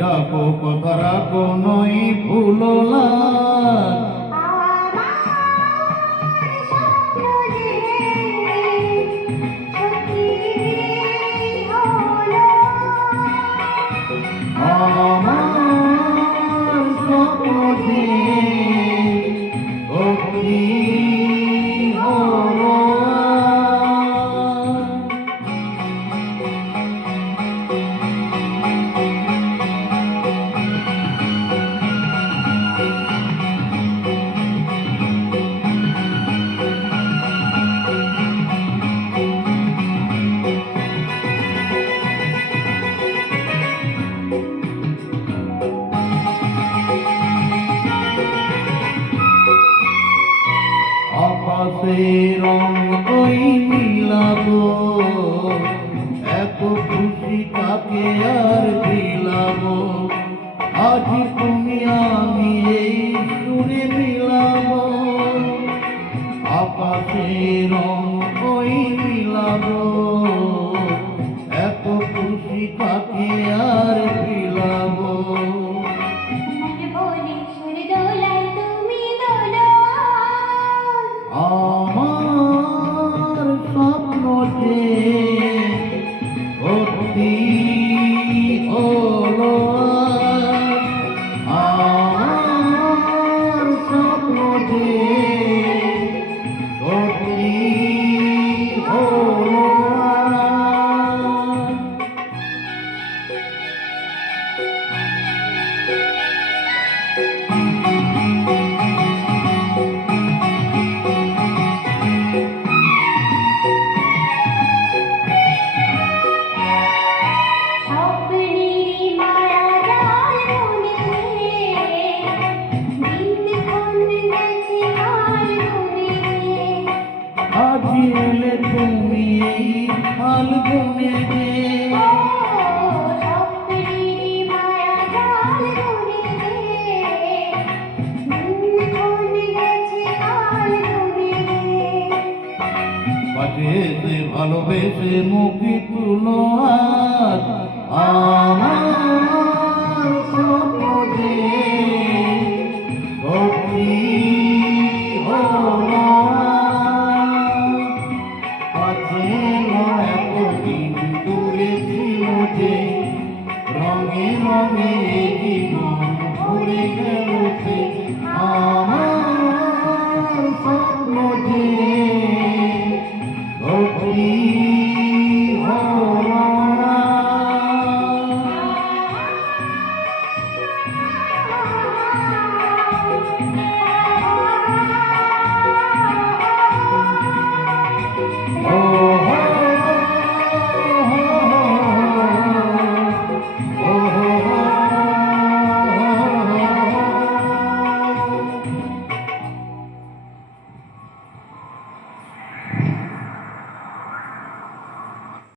ডাকো কথা রাখো নই ফুললা আকাশে রং ওই মিলাবো। এত খুশি কাকে আর দিলাবো? আজ তুমি আমি এই সুরে মিলাবো। আকাশে রং ওই মিলাবো। এত খুশি কাকে আর দিলাবো? আমার এতে ভালোবেসে মুখি তুলো আর আমার সপনে সখী হলো আছে এতদিন যে রঙে রঙে জীবন ভরে গেল সে।